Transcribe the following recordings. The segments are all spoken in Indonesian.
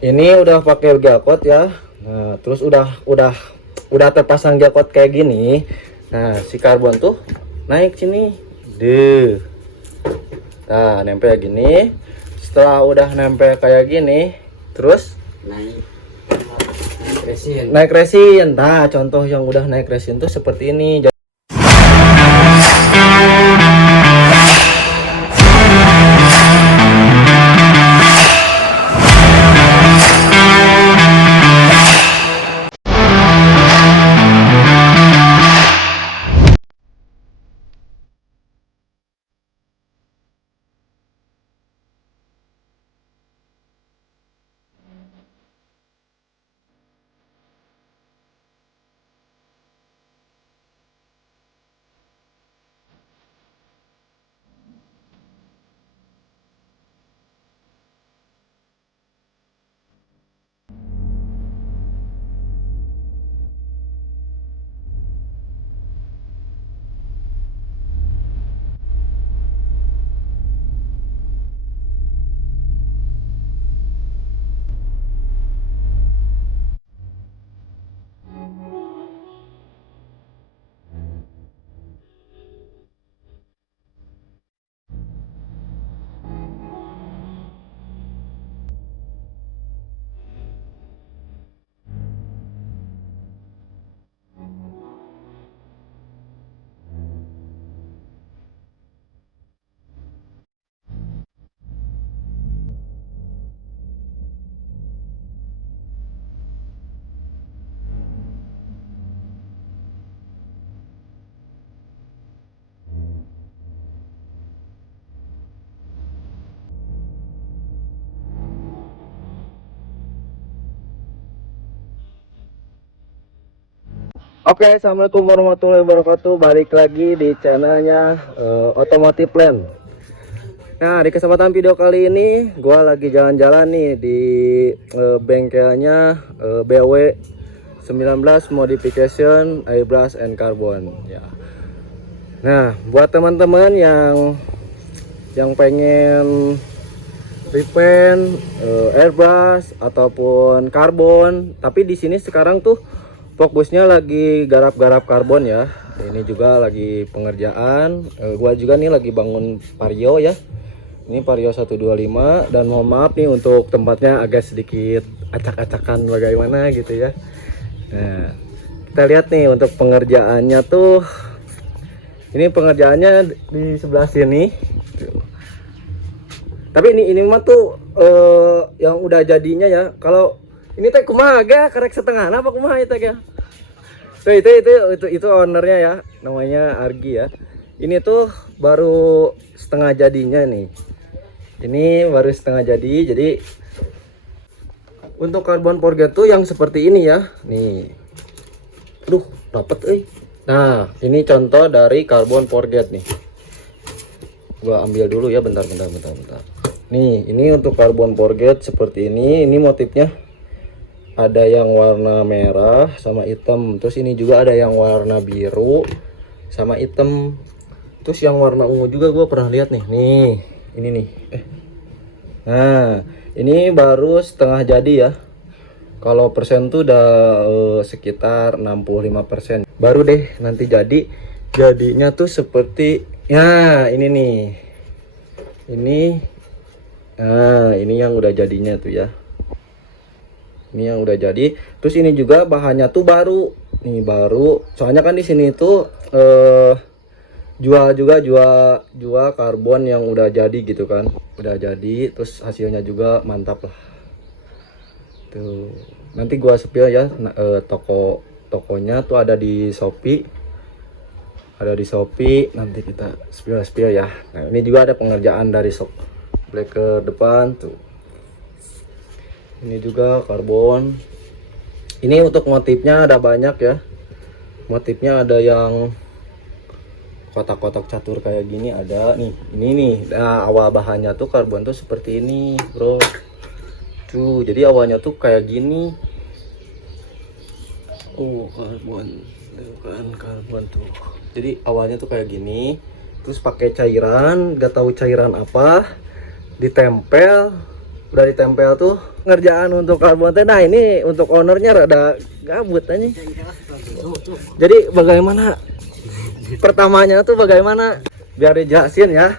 Ini udah pakai gearcode ya. Nah, terus udah terpasang gearcode kayak gini. Nah, si karbon tuh naik sini. Deh. Nah, nempel gini. Setelah udah nempel kayak gini, terus naik resin. naik resin. Nah, contoh yang udah naik resin tuh seperti ini. Oke, assalamualaikum warahmatullahi wabarakatuh. Balik lagi di channelnya Otomotif Land. Nah, di kesempatan video kali ini, gua lagi jalan-jalan nih di bengkelnya BW 19 Modification Airbrush and Carbon. Ya. Nah, buat teman-teman yang pengen repaint airbrush ataupun karbon, tapi di sini sekarang tuh fokusnya lagi garap-garap karbon ya. Ini juga lagi pengerjaan. Gua juga nih lagi bangun vario ya. Ini vario 125, dan mohon maaf nih untuk tempatnya agak sedikit acak-acakan bagaimana gitu ya. Nah, kita lihat nih untuk pengerjaannya tuh. Ini pengerjaannya di sebelah sini. Tapi ini mah tuh yang udah jadinya ya. Kalau ini teh kumaha ga karek setengah apa kumaha itu ya. Tuh itu ownernya ya, namanya Argi ya. Ini tuh baru setengah jadinya nih. Ini baru setengah jadi untuk karbon forget tuh yang seperti ini ya. Nih. Aduh, dapet. Nah, ini contoh dari karbon forget nih. Gua ambil dulu ya, bentar. Nih, ini untuk karbon forget seperti ini. Ini motifnya ada yang warna merah sama hitam. Terus ini juga ada yang warna biru sama hitam. Terus yang warna ungu juga gue pernah lihat nih. Nih, ini nih. Nah, ini baru setengah jadi ya. Kalau persen tuh udah sekitar 65%. Baru deh nanti jadinya tuh seperti ya ini nih. Ini yang udah jadinya tuh ya. Ini yang udah jadi. Terus ini juga bahannya tuh baru. Nih baru. Soalnya kan di sini tuh jual karbon yang udah jadi gitu kan. Udah jadi, terus hasilnya juga mantap lah. Tuh. Nanti gua spill ya tokonya tuh ada di Shopee. Ada di Shopee, nanti kita spill ya. Nah, ini juga ada pengerjaan dari breaker depan tuh. Ini juga karbon. Ini untuk motifnya ada banyak ya. Motifnya ada yang kotak-kotak catur kayak gini ada nih. Ini nih. Nah, awal bahannya tuh karbon tuh seperti ini, bro. Tuh, jadi awalnya tuh kayak gini. Oh, karbon. Kan karbon tuh. Jadi awalnya tuh kayak gini. Terus pakai cairan, gak tahu cairan apa, ditempel. udah ditempel tuh ngerjaan untuk karbon teh. Nah ini untuk ownernya rada gabut aja. Jadi bagaimana pertamanya tuh bagaimana biar dijelasin ya.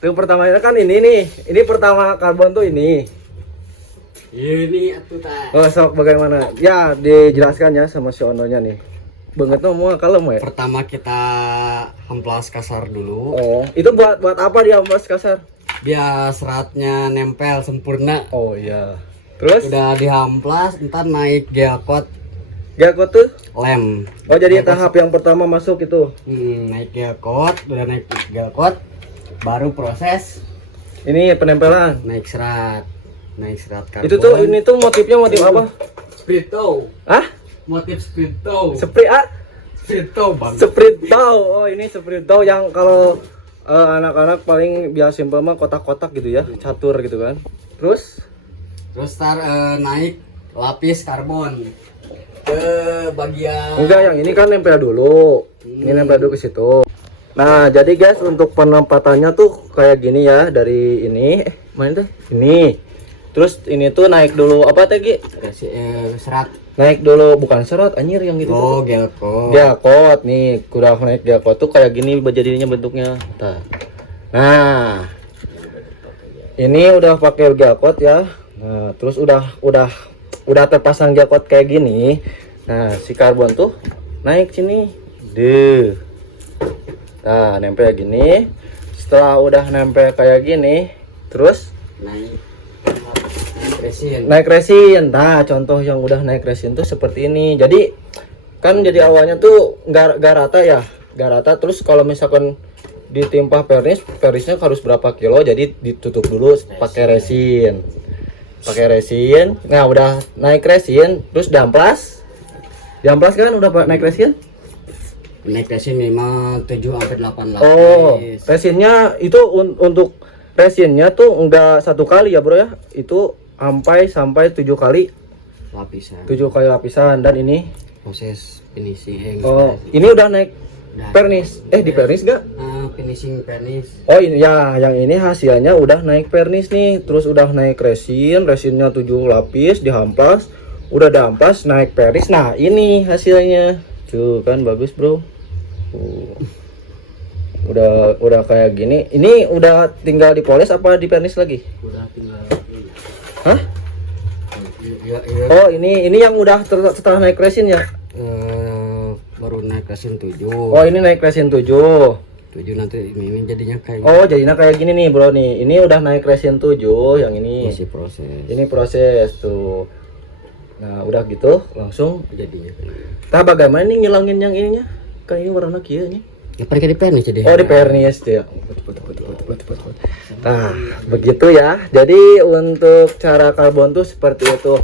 Tuh pertamanya kan ini nih, ini pertama karbon tuh ini. Ini atuh tah. Oh sok bagaimana? Ya dijelaskan ya sama si ownernya nih. Banget mau kalem ya. Pertama kita hemplas kasar dulu. Oh itu buat apa dia mas kasar? Biar seratnya nempel sempurna. Oh iya. Terus? Udah dihamplas, ntar naik gearcode Gearcode tuh? lem. Oh jadi tahap yang pertama masuk itu. Naik gearcode, udah naik gearcode, baru proses Ini penempelan. naik serat karbon. Itu tuh ini tuh motifnya motif apa? split toe. Hah? Motif split toe. Sprit ah? Split toe bang. Sprit toe. Oh ini sprit toe yang kalau anak-anak paling biasa simpel mah kotak-kotak gitu ya, catur gitu kan. Terus Terus naik lapis karbon ke bagian. enggak, yang ini kan nempel dulu. Ini nempel dulu ke situ. Nah, jadi guys untuk penempatannya tuh kayak gini ya, dari ini mana tuh? Ini. Terus ini tuh naik dulu apa teh Gi? Serat. Naik dulu bukan serat anjir yang gitu. Oh, gearcode. Gearcode nih, udah naik gearcode tuh kayak gini jadinya bentuknya. Nah. Ini udah pakai gearcode ya. Nah, terus udah terpasang gearcode kayak gini. Nah, si karbon tuh naik sini. Deh. Nah, nempel gini. Setelah udah nempel kayak gini, terus naik resin. Nah, contoh yang udah naik resin tuh seperti ini. Jadi kan jadi awalnya tuh nggak rata ya, nggak rata. Terus kalau misalkan ditimpa pernisnya harus berapa kilo, jadi ditutup dulu pakai resin. Nah udah naik resin, terus damplas kan udah naik resin. Naik resin minimal 7 sampai 8 lapis. Oh, resinnya itu untuk resinnya tuh enggak satu kali ya bro ya, itu sampai 7 kali lapisan. 7 kali lapisan. Dan ini Proses finishing. oh ini udah naik pernis. Di pernis gak? Finishing pernis. Oh ini ya, yang ini hasilnya udah naik pernis nih. Terus udah naik resinnya 7 lapis dihamplas, udah damplas naik pernis. Nah ini hasilnya tuh kan bagus bro. Udah kayak gini. Ini udah tinggal dipoles apa di pernis lagi? Udah tinggal ini. Hah? Iya. Oh ini yang udah setelah naik resin ya? Baru naik resin 7. Oh ini naik resin 7 nanti ini jadinya kayak Oh jadinya kayak gini nih bro nih. Ini udah naik resin 7 yang ini. masih proses. Ini proses tuh. Nah udah gitu langsung Jadinya. Nah bagaimana nih ngilangin yang ininya? Kan ini warna kia nih. Ya pakai di pernis jadi. Oh di pernis tuh ya. Nah begitu ya. Jadi untuk cara karbon tuh seperti itu.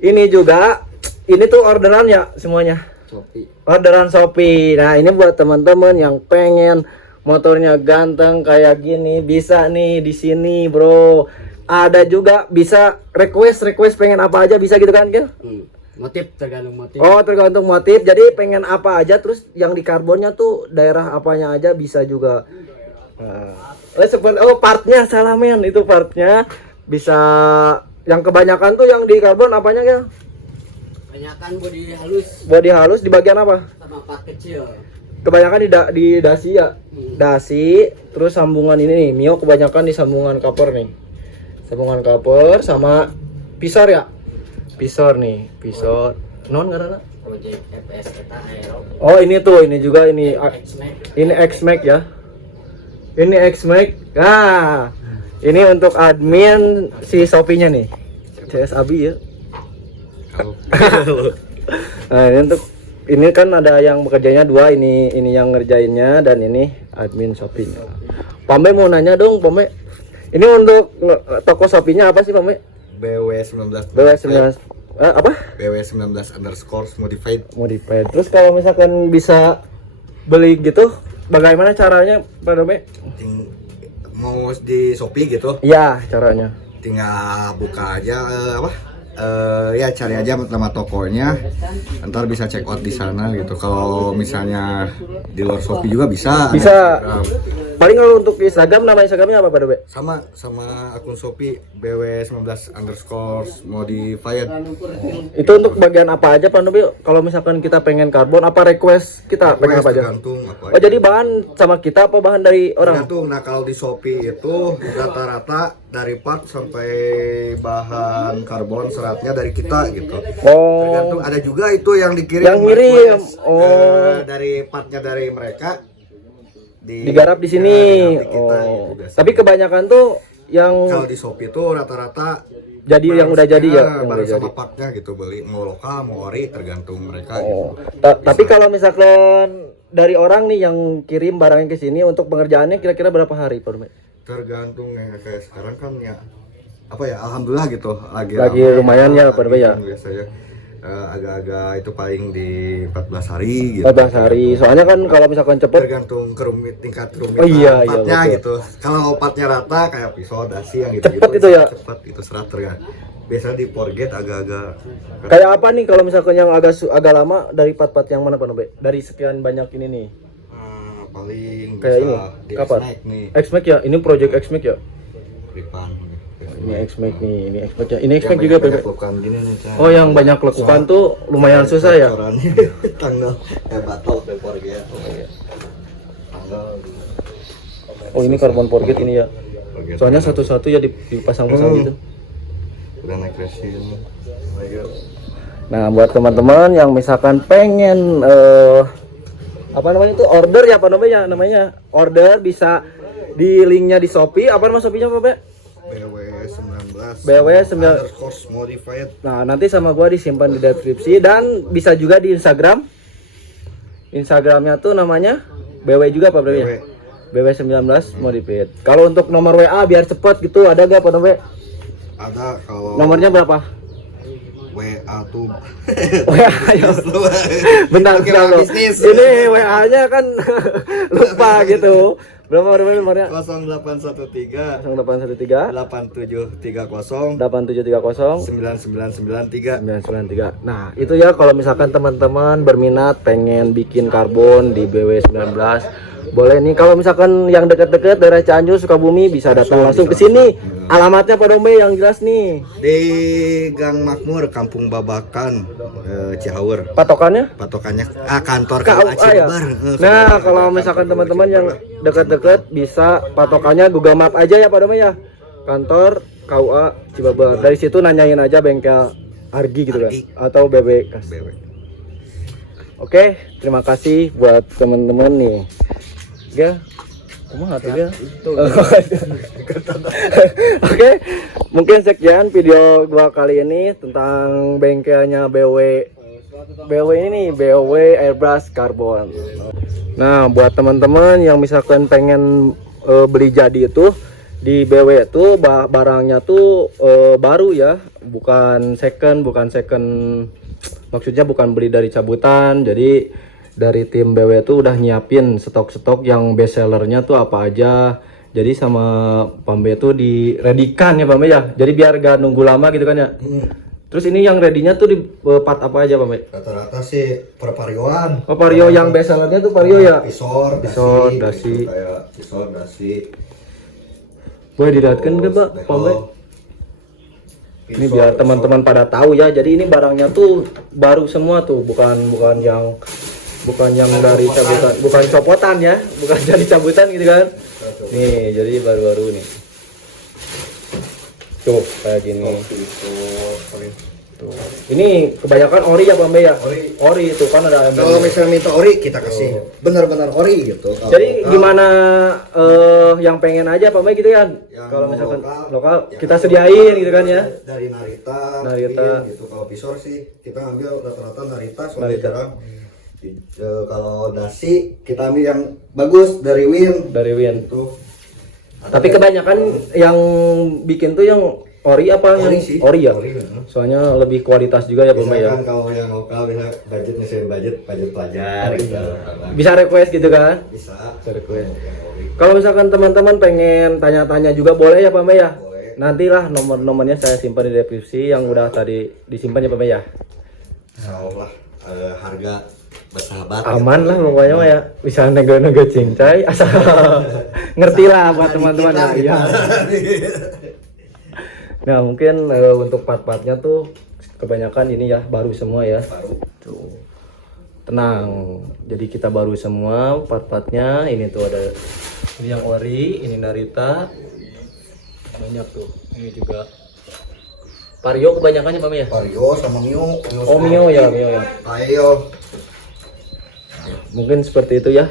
Ini juga ini tuh orderan ya semuanya. Shopee. Orderan Shopee. Nah ini buat teman-teman yang pengen motornya ganteng kayak gini, bisa nih di sini bro. Ada juga bisa request pengen apa aja bisa gitu kan Gil? Motif tergantung motif. Oh tergantung motif. Jadi pengen apa aja, terus yang di karbonnya tuh daerah apanya aja bisa juga. Nah, partnya salah men, itu partnya bisa. Yang kebanyakan tuh yang di karbon apanya Gil? Kebanyakan bodi halus. Bodi halus di bagian apa? Sama part kecil. Kebanyakan di dasi ya. Dasi, terus sambungan ini nih, Mio kebanyakan di sambungan cover nih. Sambungan cover sama pisor ya. Pisor nih, pisor. Non karena Project FS eta aero. Oh, ini tuh, ini juga ini ini X-Max ya. Ini X-Max. Nah, ini untuk admin si Shopee-nya nih. CS Abi ya. Nah, ini untuk ini kan ada yang bekerjanya 2, ini yang ngerjainnya dan ini admin Shopee-nya. Pame mau nanya dong, Pame. Ini untuk toko Shopee-nya apa sih, Pame? BW19. Apa? BW19 underscore modified. Terus kalau misalkan bisa beli gitu, bagaimana caranya, Pak Dome? Mau di Shopee gitu? Iya, caranya. Tinggal buka aja ya cari aja nama tokonya, ntar bisa check out di sana gitu. Kalau misalnya di luar Shopee juga bisa. Bisa. Paling kalau untuk Instagram, nama Instagramnya apa Pak Dobe? Sama akun Shopee BW19_modified. Itu untuk bagian apa aja Pak Dobe? Kalau misalkan kita pengen karbon, apa request kita pengen apa aja? Tergantung apa Oh jadi bahan sama kita apa bahan dari orang? tergantung. Nah kalau di Shopee itu rata-rata dari part sampai bahan karbon seratnya dari kita gitu. Oh, Tergantung, ada juga itu yang dikirim yang ngirim. request, Oh, dari partnya dari mereka digarap di sini. digarap di kita, Oh, gitu, biasanya. tapi kebanyakan tuh yang Kalau di Shopee itu rata-rata jadi yang udah jadi ya, yang bareng udah sama jadi. partnya gitu, beli mau lokal mau ori tergantung mereka Oh, gitu. tapi kalau misalkan dari orang nih yang kirim barangnya ke sini untuk pengerjaannya kira-kira berapa hari Pak Dobe? Tergantung ya, kayak sekarang kan ya apa ya, alhamdulillah gitu lagi Lagi ramai, lumayan ya, Pak Dobe ya? biasanya agak-agak itu paling di 14 hari gitu. 14 hari. Soalnya kan kalau misalkan cepet, Tergantung tingkat kerumitan Oh iya, partnya betul. gitu. Kalau partnya rata kayak pisau, dasi yang gitu, Cepet itu ya? Cepet itu serat tergantung. Biasanya di forget agak-agak kayak apa nih kalau misalkan yang agak lama dari part-part yang mana Pak Dobe? Dari sekian banyak ini nih. paling Kayak bisa ini, di kapan? snack nih, X-Max ya? Ini project X-Max ya? Ripan. Ini X-Max nih, ini X-Max ya. Ini X-Max juga Pak Dobe? Bukan gini nih, Chan. Oh yang banyak lekukan tuh lumayan susah ya? Bocorannya tanggal kayak batok di forget. Tanggal Oh ini karbon forget ini ya? forget. Soalnya satu-satu ya dipasang-pasang gitu. Udah naik resin. Ayo. Nah buat teman-teman yang misalkan pengen apa namanya itu order ya apa namanya order bisa di linknya di Shopee. Apa nama Shopee-nya Pak Be? BW19 BW9. modified. Nah nanti sama gua disimpan di deskripsi dan bisa juga di Instagram. Instagramnya tuh namanya BW juga Pak Be ya? BW19 modified. Kalau untuk nomor WA biar cepet gitu ada gak Pak Be? Ada kalau Nomornya berapa? WA tuh WA ayo. Bentar Oke, bentar, loh. bisnis. Ini WA-nya kan lupa gitu. Berapa nomornya? 0813 0813 8730 8730 9993. 993. Nah, itu ya kalau misalkan teman-teman berminat pengen bikin karbon di BW19, boleh nih. Kalau misalkan yang dekat-dekat daerah Cianjur, Sukabumi bisa datang langsung ke sini. Alamatnya Pak Dobe yang jelas nih. Di Gang Makmur, Kampung Babakan, Cihaur. Patokannya? Patokannya kantor KUA ya. Nah, kalau misalkan teman-teman yang dekat-dekat bisa patokannya Google Map aja ya Pak Dobe ya. Kantor KUA Cibabar. Dari situ nanyain aja bengkel Argi gitu kan Argi. atau BB Kas. Oke, terima kasih buat teman-teman nih. Ya. Kumaha tuh ya? Oke, mungkin sekian video gua kali ini tentang bengkelnya BW ini nih, BW Airbrush Carbon. Nah, buat teman-teman yang misalkan pengen beli jadi itu di BW itu barangnya tuh baru ya, bukan second, maksudnya bukan beli dari cabutan. Jadi dari tim BW itu udah nyiapin stok-stok yang best sellernya tuh apa aja. Jadi sama Pambe tuh diredikan ya Pambe ya. Jadi biar gak nunggu lama gitu kan ya. Terus ini yang readynya tuh di part apa aja Pambe? Rata-rata sih perparioan. Oh Vario yang best sellernya tuh Vario ya. Pisor, dasi. gitu, kayak pisor, dasi. Boleh dilihatkan ke Pak Pambe? Ini biar teman-teman pada tahu ya. Jadi ini barangnya tuh baru semua tuh, bukan yang dari cabutan, bukan copotan ya, bukan dari cabutan gitu kan. Nih, jadi baru-baru nih. Tuh, kayak gini. Tuh. Ini kebanyakan ori ya, Pambe ya? Ori itu kan ada Kalau misalnya minta ori kita kasih benar-benar ori gitu. Kalau Jadi lokal, gimana yang pengen aja Pambe gitu kan? yang Kalau misalkan lokal, lokal ya kita kan, sediain gitu kan ya. Dari Narita, Narita. Win, gitu. Kalau pisor sih kita ambil rata-rata Narita, soalnya Narita. jarang. Kalau dasi kita ambil yang bagus dari Win. Dari Win. Itu. Tapi kebanyakan yang bikin tuh yang ori apa Ori yang sih. ori ya? Ori, Soalnya lebih kualitas juga ya Pambe ya. Misalkan kalau yang lokal bisa budget nyesuaiin budget pelajar gitu. Bisa request gitu kan? Bisa. Request. Yang ori. Kalau misalkan teman-teman pengen tanya-tanya juga boleh ya Pambe ya? Boleh. Nantilah nomornya saya simpan di deskripsi yang udah tadi disimpan ya Pambe ya. Insyaallah harga bersahabat. Aman lah pokoknya mah ya, bisa nego-nego cincai asal ngerti lah buat teman-teman ya. Iya. Nah mungkin untuk part-partnya tuh kebanyakan ini ya baru semua ya. Tuh. Tenang, jadi kita baru semua part-partnya. Ini tuh ada ini yang ori, ini Narita, banyak tuh. Ini juga Vario kebanyakannya Pak ya. Vario sama Mio. Oh Mio ya, Mio ya. Ayo. Mungkin seperti itu ya.